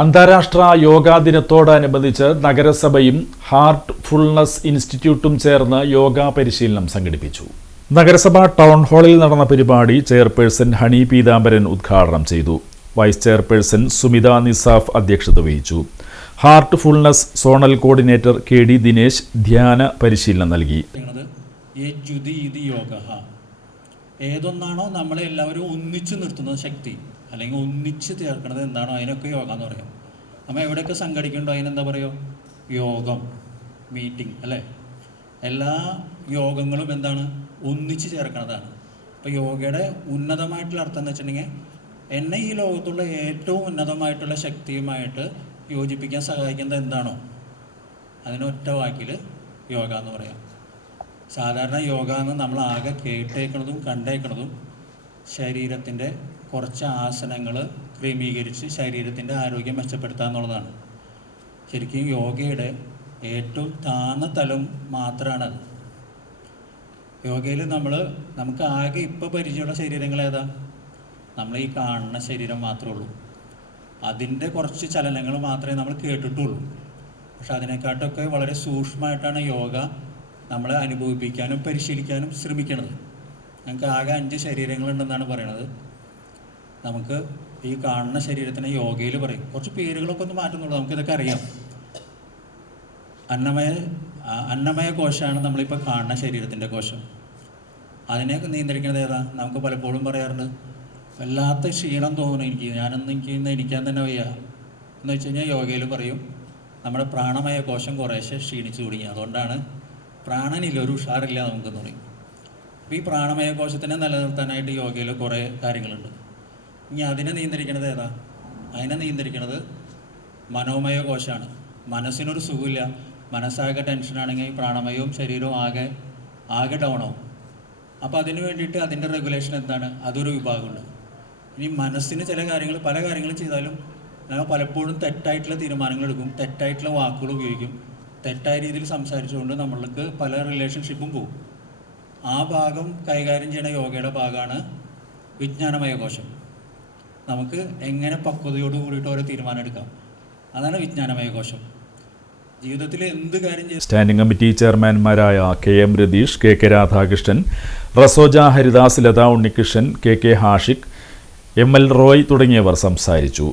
അന്താരാഷ്ട്ര യോഗാ ദിനത്തോടനുബന്ധിച്ച് നഗരസഭയും ഹാർട്ട് ഫുൾനെസ് ഇൻസ്റ്റിറ്റ്യൂട്ടും ചേർന്ന് യോഗാ പരിശീലനം സംഘടിപ്പിച്ചു. നഗരസഭ ടൗൺ ഹാളിൽ നടന്ന പരിപാടി ചെയർപേഴ്സൺ ഹണി പീതാംബരൻ ഉദ്ഘാടനം ചെയ്തു. വൈസ് ചെയർപേഴ്സൺ സുമിത നിസാഫ് അധ്യക്ഷത വഹിച്ചു. Heart fullness zonal coordinator KD Dinesh ധ്യാന പരിശീലനം നൽകി. ഏതൊന്നാണോ നമ്മളെ എല്ലാവരും ഒന്നിച്ചു നിർത്തുന്ന ശക്തി അല്ലെങ്കിൽ ഒന്നിച്ച് ചേർക്കുന്നത് എന്താണോ അതിനൊക്കെ യോഗ എന്ന് പറയാം. നമ്മൾ എവിടെയൊക്കെ സംഘടിക്കുന്നുണ്ടോ അതിനെന്താ പറയുക, യോഗം, മീറ്റിംഗ് അല്ലേ. എല്ലാ യോഗങ്ങളും എന്താണ്, ഒന്നിച്ച് ചേർക്കുന്നതാണ്. അപ്പോൾ യോഗയുടെ ഉന്നതമായിട്ടുള്ള അർത്ഥം എന്ന് വെച്ചിട്ടുണ്ടെങ്കിൽ എന്നെ ഈ ലോകത്തുള്ള ഏറ്റവും ഉന്നതമായിട്ടുള്ള ശക്തിയുമായിട്ട് യോജിപ്പിക്കാൻ സഹായിക്കുന്നത് എന്താണോ അതിനൊറ്റ വാക്കിൽ യോഗ എന്ന് പറയാം. സാധാരണ യോഗ എന്ന് നമ്മൾ ആകെ കേട്ടേക്കുന്നതും കണ്ടേക്കുന്നതും ശരീരത്തിൻ്റെ കുറച്ച് ആസനങ്ങൾ ക്രമീകരിച്ച് ശരീരത്തിൻ്റെ ആരോഗ്യം മെച്ചപ്പെടുത്തുക എന്നുള്ളതാണ്. ശരിക്കും യോഗയുടെ ഏറ്റവും താഴ്ന്ന തലം മാത്രമാണത്. യോഗയിൽ നമുക്ക് ആകെ ഇപ്പോൾ പരിചയമുള്ള ശരീരങ്ങൾ ഏതാ? നമ്മൾ ഈ കാണുന്ന ശരീരം മാത്രമേ ഉള്ളൂ. അതിൻ്റെ കുറച്ച് ചലനങ്ങൾ മാത്രമേ നമ്മൾ കേട്ടിട്ടുള്ളൂ. പക്ഷെ അതിനെക്കാട്ടൊക്കെ വളരെ സൂക്ഷ്മമായിട്ടാണ് യോഗ നമ്മളെ അനുഭവിപ്പിക്കാനും പരിശീലിക്കാനും ശ്രമിക്കുന്നത്. ഞങ്ങൾക്ക് ആകെ 5 ശരീരങ്ങളുണ്ടെന്നാണ് പറയണത്. നമുക്ക് ഈ കാണുന്ന ശരീരത്തിനെ യോഗയിൽ പറയും. കുറച്ച് പേരുകളൊക്കെ ഒന്ന് മാറ്റുന്നുള്ളൂ, നമുക്കിതൊക്കെ അറിയാം. അന്നമയ കോശമാണ് നമ്മളിപ്പോൾ കാണുന്ന ശരീരത്തിൻ്റെ കോശം. അതിനെ നിയന്ത്രിക്കുന്നത് ഏതാ? നമുക്ക് പലപ്പോഴും പറയാറുണ്ട്, വല്ലാത്ത ക്ഷീണം തോന്നുന്നു എനിക്ക് ഇരിക്കാൻ തന്നെ വയ്യ എന്ന് വെച്ച് കഴിഞ്ഞാൽ യോഗയിൽ പറയും നമ്മുടെ പ്രാണമയ കോശം കുറേശ്ശെ ക്ഷീണിച്ചു തുടങ്ങി, അതുകൊണ്ടാണ് പ്രാണനില്ല, ഒരു ഉഷാറില്ല നമുക്കെന്ന് പറയും. അപ്പോൾ ഈ പ്രാണമയ കോശത്തിനെ നിലനിർത്താനായിട്ട് യോഗയിൽ കുറേ കാര്യങ്ങളുണ്ട്. ഇനി അതിനെ നിയന്ത്രിക്കണത് ഏതാ? അതിനെ നിയന്ത്രിക്കണത് മനോമയ കോശമാണ്. മനസ്സിനൊരു സുഖമില്ല, മനസ്സാകെ ടെൻഷനാണെങ്കിൽ പ്രാണമയവും ശരീരവും ആകെ ഡൗണാവും. അപ്പോൾ അതിന് വേണ്ടിയിട്ട് അതിൻ്റെ റെഗുലേഷൻ എന്താണ്? അതൊരു വിഭാഗമുണ്ട്. ഇനി മനസ്സിന് പല കാര്യങ്ങളും ചെയ്താലും നമ്മൾ പലപ്പോഴും തെറ്റായിട്ടുള്ള തീരുമാനങ്ങൾ എടുക്കും, തെറ്റായിട്ടുള്ള വാക്കുകൾ ഉപയോഗിക്കും, തെറ്റായ രീതിയിൽ സംസാരിച്ചുകൊണ്ട് നമ്മൾക്ക് പല റിലേഷൻഷിപ്പും പോകും. ആ ഭാഗം കൈകാര്യം ചെയ്യുന്ന യോഗയുടെ ഭാഗമാണ് വിജ്ഞാനമയ കോശം. നമുക്ക് എങ്ങനെ പക്വതയോട് കൂടിയിട്ട് ഓരോ തീരുമാനം എടുക്കാം, അതാണ് വിജ്ഞാനമയ കോശം. ജീവിതത്തിൽ എന്ത് കാര്യം ചെയ്യും. സ്റ്റാൻഡിംഗ് കമ്മിറ്റി ചെയർമാൻമാരായ KM രതീഷ്, KK രാധാകൃഷ്ണൻ, റസോജ ഹരിദാസ്, ലത ഉണ്ണികൃഷ്ണൻ, KK ഹാഷിഖ്, ML റോയ് തുടങ്ങിയവർ സംസാരിച്ചു.